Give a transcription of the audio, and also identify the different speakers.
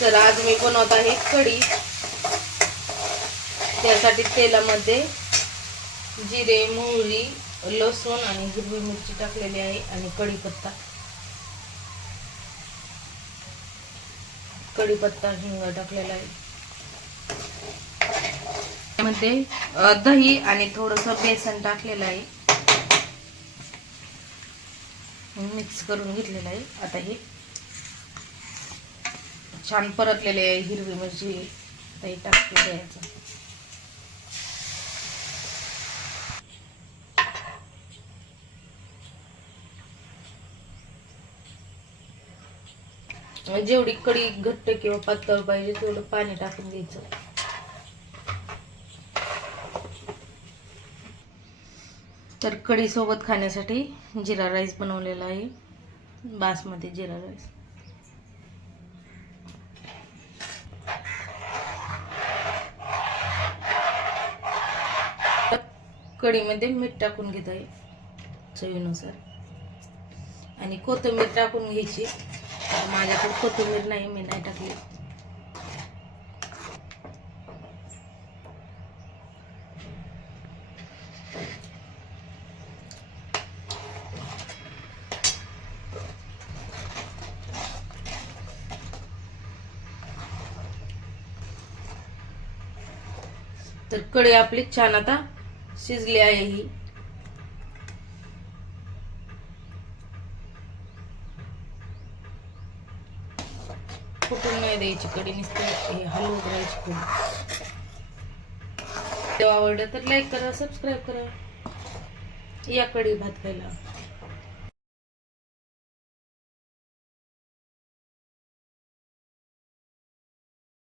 Speaker 1: तर आज मी बनवत आहे कढी. त्यासाठी तेलामध्ये जिरे मोहरी लसूण आणि हिरवी मिरची टाकलेली आहे आणि कढीपत्ता. कढीपत्ता हिंग टाकलेला आहे. त्यामध्ये दही आणि थोडस बेसन टाकलेलं आहे. मिक्स करून घेतलेलं आहे. आता हे छान परतलेले आहे हिरवी मिरची. दही टाकून द्यायचं. म्हणजे जेवढी कढी घट्ट किंवा पातळ पाहिजे तेवढं पाणी टाकून द्यायचं तर कढीसोबत खाण्यासाठी जिरा राईस बनवलेला आहे. बासमती जिरा राईस. कढीमध्ये मीठ टाकून घेत आहे चवीनुसार. आणि कोथिंबीर टाकून घ्यायची. माझ्याकडे कोथिंबीर नाही मी नाही टाकली. तर कढी आपली छान आता शिजली आहे ही. फुटून नाही द्यायची कढी नुसती हलवून हलवत राहायची कढी. तेव्हा आवडलं तर लाईक करा सबस्क्राईब करा. या कढी भात खायला.